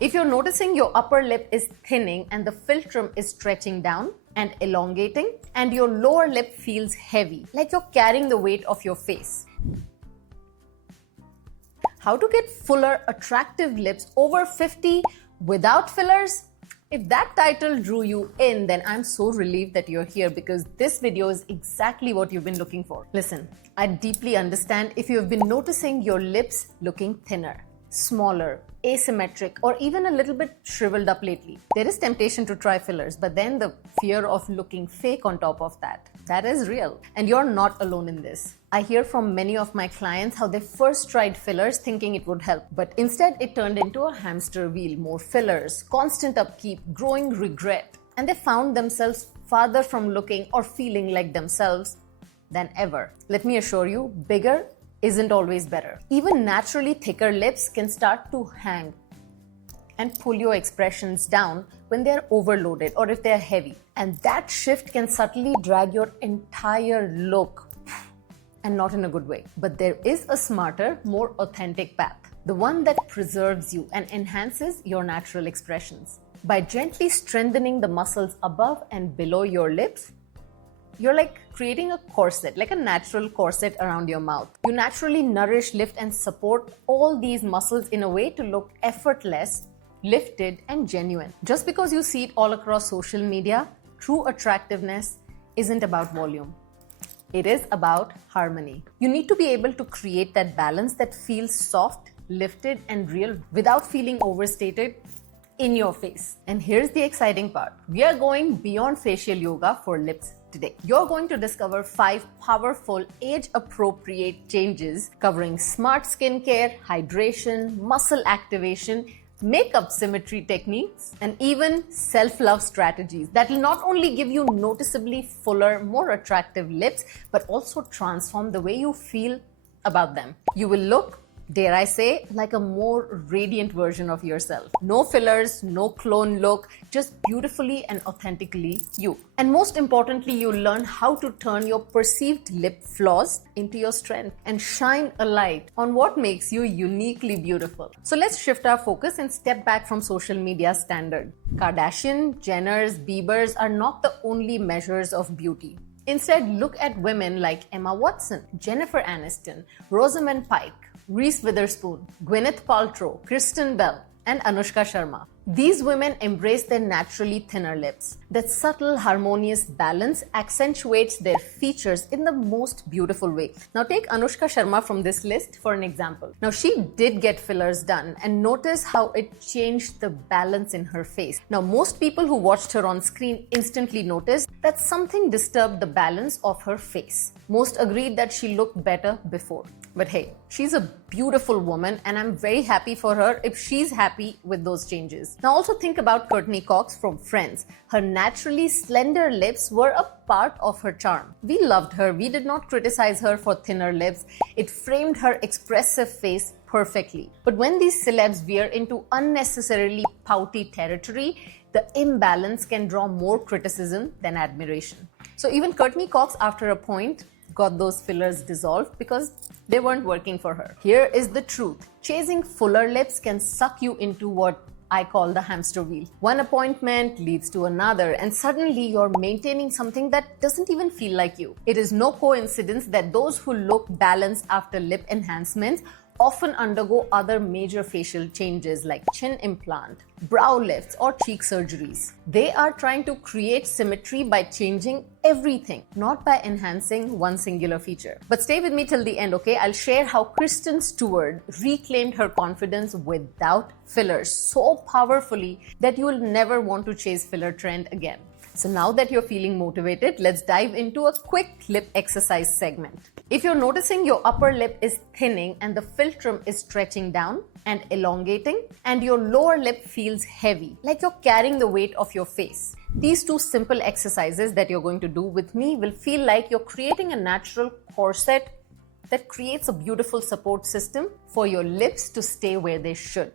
If you're noticing your upper lip is thinning and the philtrum is stretching down and elongating, and your lower lip feels heavy, like you're carrying the weight of your face. How to get fuller, attractive lips over 50 without fillers? If that title drew you in, then I'm so relieved that you're here, because this video is exactly what you've been looking for. Listen, I deeply understand if you have been noticing your lips looking thinner, smaller, asymmetric, or even a little bit shriveled up lately. There is temptation to try fillers, but then the fear of looking fake on top of that is real. And you're not alone in this. I hear from many of my clients how they first tried fillers thinking it would help, but instead it turned into a hamster wheel. More fillers, constant upkeep, growing regret, and they found themselves farther from looking or feeling like themselves than ever. Let me assure you, bigger isn't always better. Even naturally thicker lips can start to hang and pull your expressions down when they're overloaded or if they're heavy. And that shift can subtly drag your entire look, and not in a good way. But there is a smarter, more authentic path. The one that preserves you and enhances your natural expressions. By gently strengthening the muscles above and below your lips, you're like creating a corset, like a natural corset around your mouth. You naturally nourish, lift, and support all these muscles in a way to look effortless, lifted, and genuine. Just because you see it all across social media, true attractiveness isn't about volume. It is about harmony. You need to be able to create that balance that feels soft, lifted, and real without feeling overstated in your face. And here's the exciting part. We are going beyond facial yoga for lips today. You're going to discover 5 powerful, age-appropriate changes covering smart skincare, hydration, muscle activation, makeup symmetry techniques, and even self-love strategies that will not only give you noticeably fuller, more attractive lips, but also transform the way you feel about them. You will look, dare I say, like a more radiant version of yourself. No fillers, no clone look, just beautifully and authentically you. And most importantly, you'll learn how to turn your perceived lip flaws into your strength and shine a light on what makes you uniquely beautiful. So let's shift our focus and step back from social media standard. Kardashian, Jenners, Biebers are not the only measures of beauty. Instead, look at women like Emma Watson, Jennifer Aniston, Rosamund Pike, Reese Witherspoon, Gwyneth Paltrow, Kristen Bell, and Anushka Sharma. These women embrace their naturally thinner lips. That subtle, harmonious balance accentuates their features in the most beautiful way. Now take Anushka Sharma from this list for an example. Now she did get fillers done, and notice how it changed the balance in her face. Now most people who watched her on screen instantly noticed that something disturbed the balance of her face. Most agreed that she looked better before. But hey, she's a beautiful woman, and I'm very happy for her if she's happy with those changes. Now also think about Courtney Cox from Friends. Her naturally slender lips were a part of her charm. We loved her. We did not criticize her for thinner lips. It framed her expressive face perfectly. But when these celebs veer into unnecessarily pouty territory, the imbalance can draw more criticism than admiration. So even Courtney Cox, after a point, got those fillers dissolved because they weren't working for her. Here is the truth. Chasing fuller lips can suck you into what I call the hamster wheel. One appointment leads to another, and suddenly you're maintaining something that doesn't even feel like you. It is no coincidence that those who look balanced after lip enhancements often undergo other major facial changes like chin implant, brow lifts, or cheek surgeries. They are trying to create symmetry by changing everything, not by enhancing one singular feature. But stay with me till the end, okay? I'll share how Kristen Stewart reclaimed her confidence without fillers so powerfully that you will never want to chase filler trend again. So now that you're feeling motivated, let's dive into a quick lip exercise segment. If you're noticing your upper lip is thinning and the philtrum is stretching down and elongating, and your lower lip feels heavy, like you're carrying the weight of your face, these 2 simple exercises that you're going to do with me will feel like you're creating a natural corset that creates a beautiful support system for your lips to stay where they should.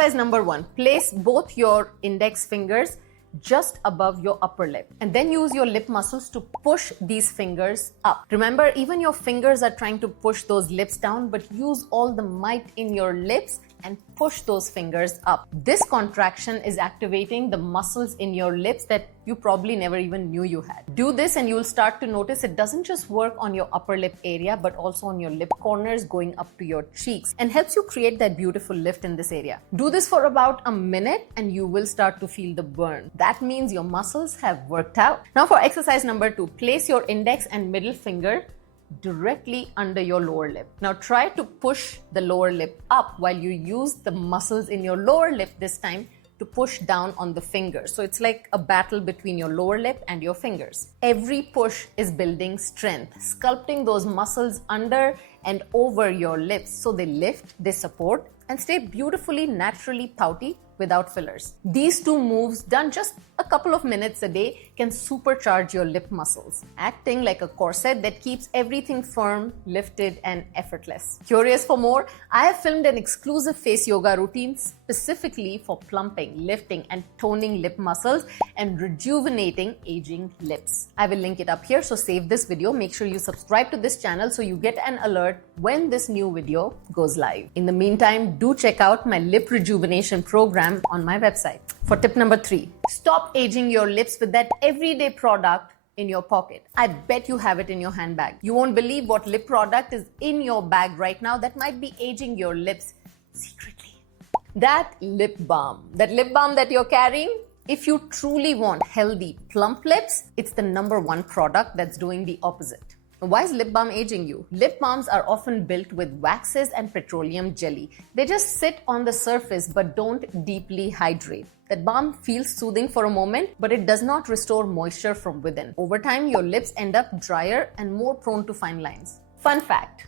Exercise number 1, place both your index fingers just above your upper lip, and then use your lip muscles to push these fingers up. Remember, even your fingers are trying to push those lips down, but use all the might in your lips and push those fingers up. This contraction is activating the muscles in your lips that you probably never even knew you had. Do this and you'll start to notice it doesn't just work on your upper lip area, but also on your lip corners going up to your cheeks, and helps you create that beautiful lift in this area. Do this for about a minute and you will start to feel the burn. That means your muscles have worked out. Now for exercise number 2, place your index and middle finger directly under your lower lip. Now try to push the lower lip up while you use the muscles in your lower lip this time to push down on the fingers. So it's like a battle between your lower lip and your fingers. Every push is building strength, sculpting those muscles under and over your lips so they lift, they support, and stay beautifully, naturally pouty without fillers. These 2 moves done just a couple of minutes a day can supercharge your lip muscles, acting like a corset that keeps everything firm, lifted, and effortless. Curious for more? I have filmed an exclusive face yoga routine specifically for plumping, lifting, and toning lip muscles and rejuvenating aging lips. I will link it up here, so save this video. Make sure you subscribe to this channel so you get an alert when this new video goes live. In the meantime, do check out my lip rejuvenation program on my website. For tip number 3, stop aging your lips with that everyday product in your pocket. I bet you have it in your handbag. You won't believe what lip product is in your bag right now that might be aging your lips secretly. That lip balm that you're carrying, if you truly want healthy, plump lips, it's the number 1 product that's doing the opposite. Why is lip balm aging you? Lip balms are often built with waxes and petroleum jelly. They just sit on the surface but don't deeply hydrate. That balm feels soothing for a moment, but it does not restore moisture from within. Over time, your lips end up drier and more prone to fine lines. Fun fact,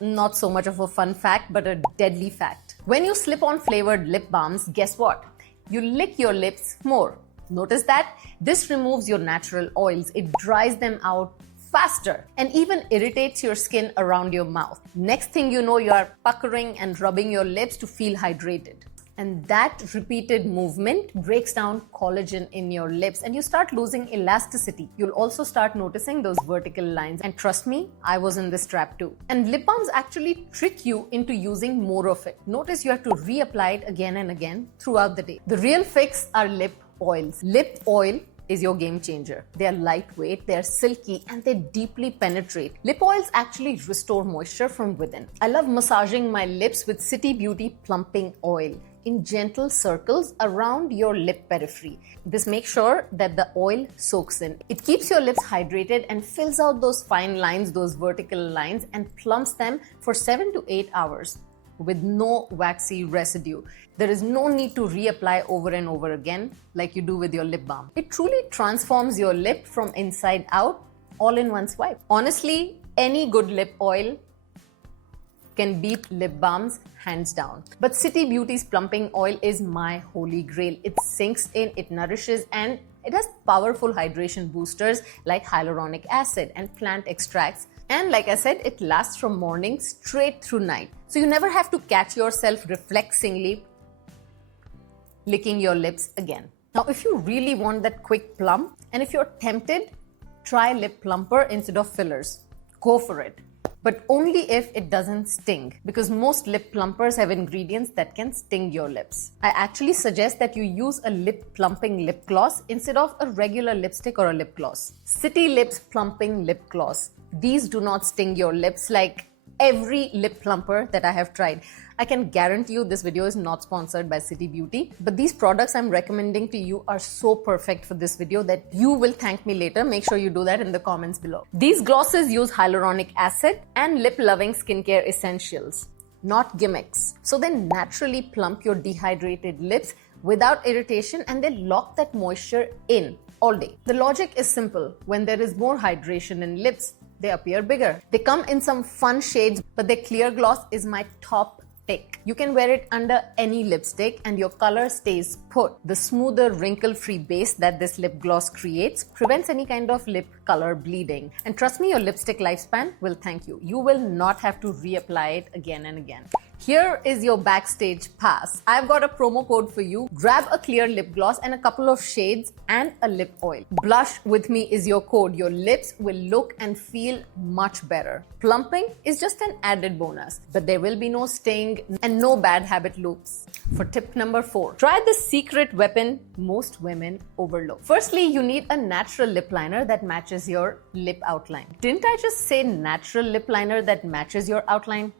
not so much of a fun fact, but a deadly fact. When you slip on flavored lip balms, guess what? You lick your lips more. Notice that? This removes your natural oils. It dries them out faster and even irritates your skin around your mouth. Next thing you know, you are puckering and rubbing your lips to feel hydrated. And that repeated movement breaks down collagen in your lips and you start losing elasticity. You'll also start noticing those vertical lines. And trust me, I was in this trap too. And lip balms actually trick you into using more of it. Notice you have to reapply it again and again throughout the day. The real fix are lip oils. Lip oil is your game changer. They are lightweight, they are silky, and they deeply penetrate. Lip oils actually restore moisture from within. I love massaging my lips with City Beauty Plumping Oil in gentle circles around your lip periphery. This makes sure that the oil soaks in. It keeps your lips hydrated and fills out those fine lines, those vertical lines, and plumps them for 7 to 8 hours with no waxy residue. There is no need to reapply over and over again like you do with your lip balm. It truly transforms your lip from inside out, all in one swipe. Honestly, any good lip oil can beat lip balms hands down. But City Beauty's Plumping Oil is my holy grail. It sinks in, it nourishes, and it has powerful hydration boosters like hyaluronic acid and plant extracts. And like I said, it lasts from morning straight through night. So you never have to catch yourself reflexively licking your lips again. Now, if you really want that quick plump, and if you're tempted, try lip plumper instead of fillers. Go for it. But only if it doesn't sting, because most lip plumpers have ingredients that can sting your lips. I actually suggest that you use a lip plumping lip gloss instead of a regular lipstick or a lip gloss. City Lips Plumping Lip Gloss. These do not sting your lips like every lip plumper that I have tried. I can guarantee you this video is not sponsored by City Beauty, but these products I'm recommending to you are so perfect for this video that you will thank me later. Make sure you do that in the comments below. These glosses use hyaluronic acid and lip-loving skincare essentials, not gimmicks. So they naturally plump your dehydrated lips without irritation, and they lock that moisture in all day. The logic is simple. When there is more hydration in lips, they appear bigger. They come in some fun shades, but their clear gloss is my top pick. You can wear it under any lipstick and your color stays put. The smoother, wrinkle-free base that this lip gloss creates prevents any kind of lip color bleeding. And trust me, your lipstick lifespan will thank you. You will not have to reapply it again and again. Here is your backstage pass. I've got a promo code for you. Grab a clear lip gloss and a couple of shades and a lip oil. Blush with me is your code. Your lips will look and feel much better. Plumping is just an added bonus, but there will be no sting and no bad habit loops. For tip number 4, try the secret weapon most women overlook. Firstly, you need a natural lip liner that matches your lip outline. Didn't I just say natural lip liner that matches your outline?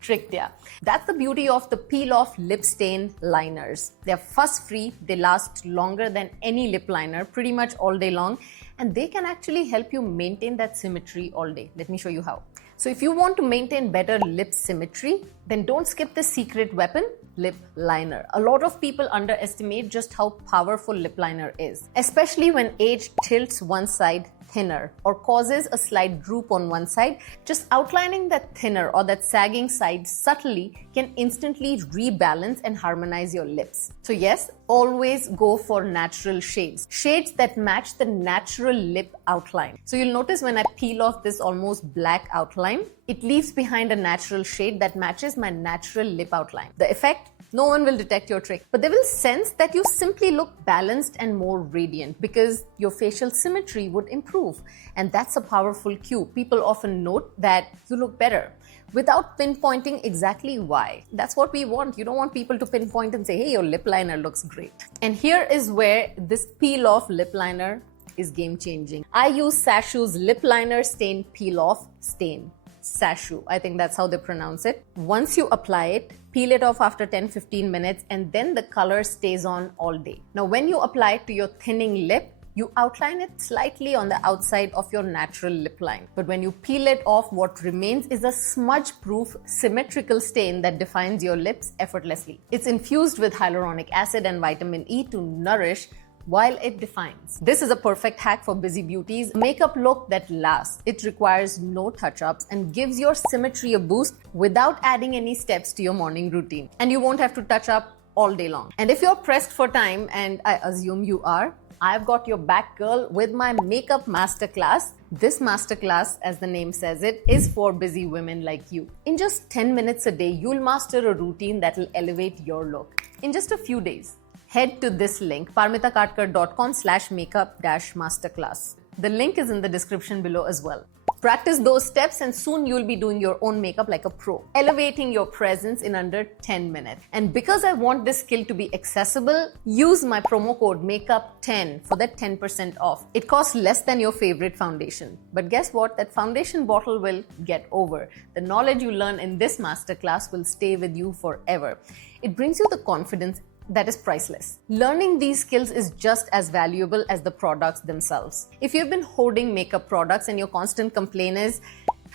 Tricked ya. That's the beauty of the peel-off lip stain liners. They're fuss-free, they last longer than any lip liner, pretty much all day long, and they can actually help you maintain that symmetry all day. Let me show you how. So if you want to maintain better lip symmetry, then don't skip the secret weapon, lip liner. A lot of people underestimate just how powerful lip liner is, especially when age tilts one side thinner or causes a slight droop on one side. Just outlining that thinner or that sagging side subtly can instantly rebalance and harmonize your lips. So yes, always go for natural shades. Shades that match the natural lip outline. So you'll notice when I peel off this almost black outline, it leaves behind a natural shade that matches my natural lip outline. The effect? No one will detect your trick, but they will sense that you simply look balanced and more radiant because your facial symmetry would improve. And that's a powerful cue. People often note that you look better without pinpointing exactly why. That's what we want. You don't want people to pinpoint and say, hey, your lip liner looks great. And here is where this peel-off lip liner is game-changing. I use Sashu's lip liner stain peel-off stain. Sashu, I think that's how they pronounce it. Once you apply it, peel it off after 10-15 minutes, and then the color stays on all day. Now, when you apply it to your thinning lip, you outline it slightly on the outside of your natural lip line. But when you peel it off, what remains is a smudge-proof, symmetrical stain that defines your lips effortlessly. It's infused with hyaluronic acid and vitamin E to nourish while it defines. This is a perfect hack for busy beauties. Makeup look that lasts. It requires no touch-ups and gives your symmetry a boost without adding any steps to your morning routine. And you won't have to touch up all day long. And if you're pressed for time, and I assume you are, I've got your back, girl, with my makeup masterclass. This masterclass, as the name says it, is for busy women like you. In just 10 minutes a day, you'll master a routine that will elevate your look. In just a few days. Head to this link, 𝗪મિτα𝗪𝗏.com/makeup-masterclass. The link is in the description below as well. Practice those steps and soon you'll be doing your own makeup like a pro, elevating your presence in under 10 minutes. And because I want this skill to be accessible, use my promo code MAKEUP10 for that 10% off. It costs less than your favorite foundation. But guess what? That foundation bottle will get over. The knowledge you learn in this masterclass will stay with you forever. It brings you the confidence that is priceless. Learning these skills is just as valuable as the products themselves. If you've been hoarding makeup products and your constant complaint is,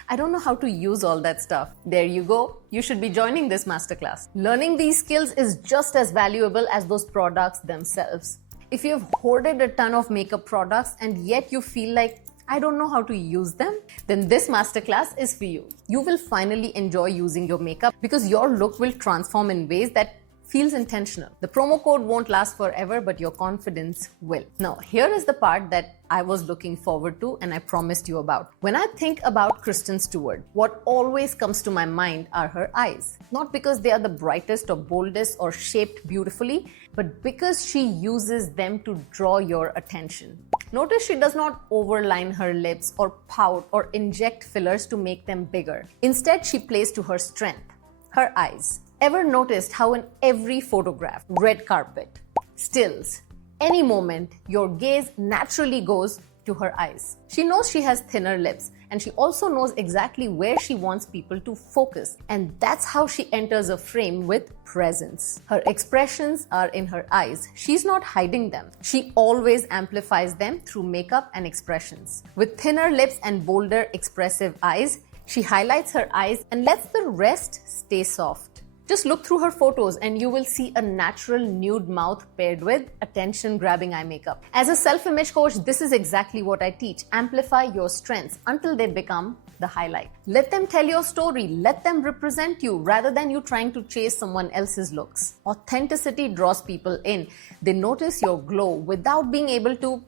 I don't know how to use all that stuff, there you go. You should be joining this masterclass. Learning these skills is just as valuable as those products themselves. If you've hoarded a ton of makeup products and yet you feel like, I don't know how to use them, then this masterclass is for you. You will finally enjoy using your makeup because your look will transform in ways that feels intentional. The promo code won't last forever, but your confidence will. Now, here is the part that I was looking forward to and I promised you about. When I think about Kristen Stewart, what always comes to my mind are her eyes. Not because they are the brightest or boldest or shaped beautifully, but because she uses them to draw your attention. Notice she does not overline her lips or pout or inject fillers to make them bigger. Instead, she plays to her strength, her eyes. Ever noticed how in every photograph, red carpet, stills, any moment, your gaze naturally goes to her eyes? She knows she has thinner lips and she also knows exactly where she wants people to focus. And that's how she enters a frame with presence. Her expressions are in her eyes. She's not hiding them. She always amplifies them through makeup and expressions. With thinner lips and bolder, expressive eyes, she highlights her eyes and lets the rest stay soft. Just look through her photos and you will see a natural nude mouth paired with attention-grabbing eye makeup. As a self-image coach, this is exactly what I teach. Amplify your strengths until they become the highlight. Let them tell your story. Let them represent you rather than you trying to chase someone else's looks. Authenticity draws people in. They notice your glow without being able to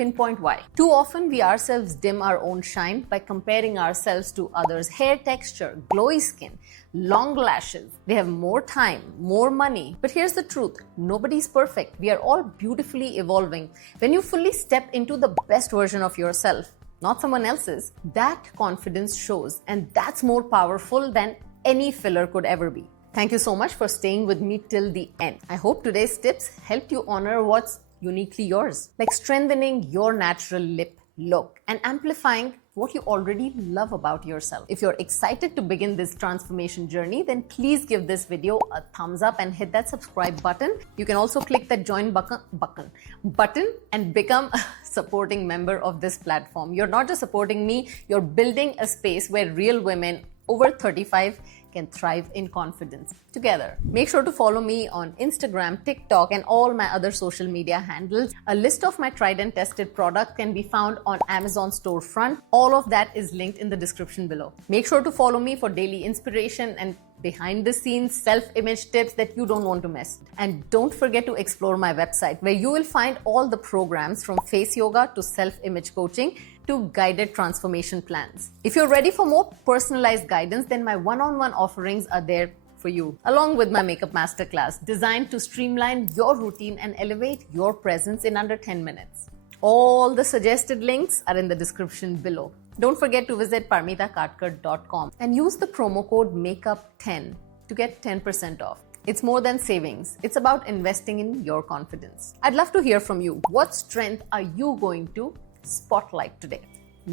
pinpoint why. Too often we ourselves dim our own shine by comparing ourselves to others' hair texture, glowy skin, long lashes. They have more time, more money. But here's the truth. Nobody's perfect. We are all beautifully evolving. When you fully step into the best version of yourself, not someone else's, that confidence shows. And that's more powerful than any filler could ever be. Thank you so much for staying with me till the end. I hope today's tips helped you honor what's uniquely yours, like strengthening your natural lip look and amplifying what you already love about yourself. If you're excited to begin this transformation journey, then please give this video a thumbs up and hit that subscribe button. You can also click that join button and become a supporting member of this platform. You're not just supporting me, you're building a space where real women over 35 can thrive in confidence together. Make sure to follow me on Instagram, TikTok, and all my other social media handles. A list of my tried and tested products can be found on Amazon storefront. All of that is linked in the description below. Make sure to follow me for daily inspiration and behind the scenes self-image tips that you don't want to miss. And don't forget to explore my website where you will find all the programs from face yoga to self-image coaching to guided transformation plans. If you're ready for more personalized guidance, then my one-on-one offerings are there for you, along with my makeup masterclass designed to streamline your routine and elevate your presence in under 10 minutes. All the suggested links are in the description below. Don't forget to visit 𝗪મિτα𝗵𝗁.com and use the promo code MAKEUP10 to get 10% off. It's more than savings. It's about investing in your confidence. I'd love to hear from you. What strength are you going to spotlight today?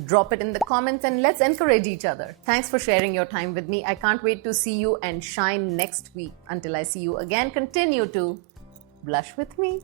Drop it in the comments and let's encourage each other. Thanks for sharing your time with me. I can't wait to see you and shine next week. Until I see you again, continue to blush with me.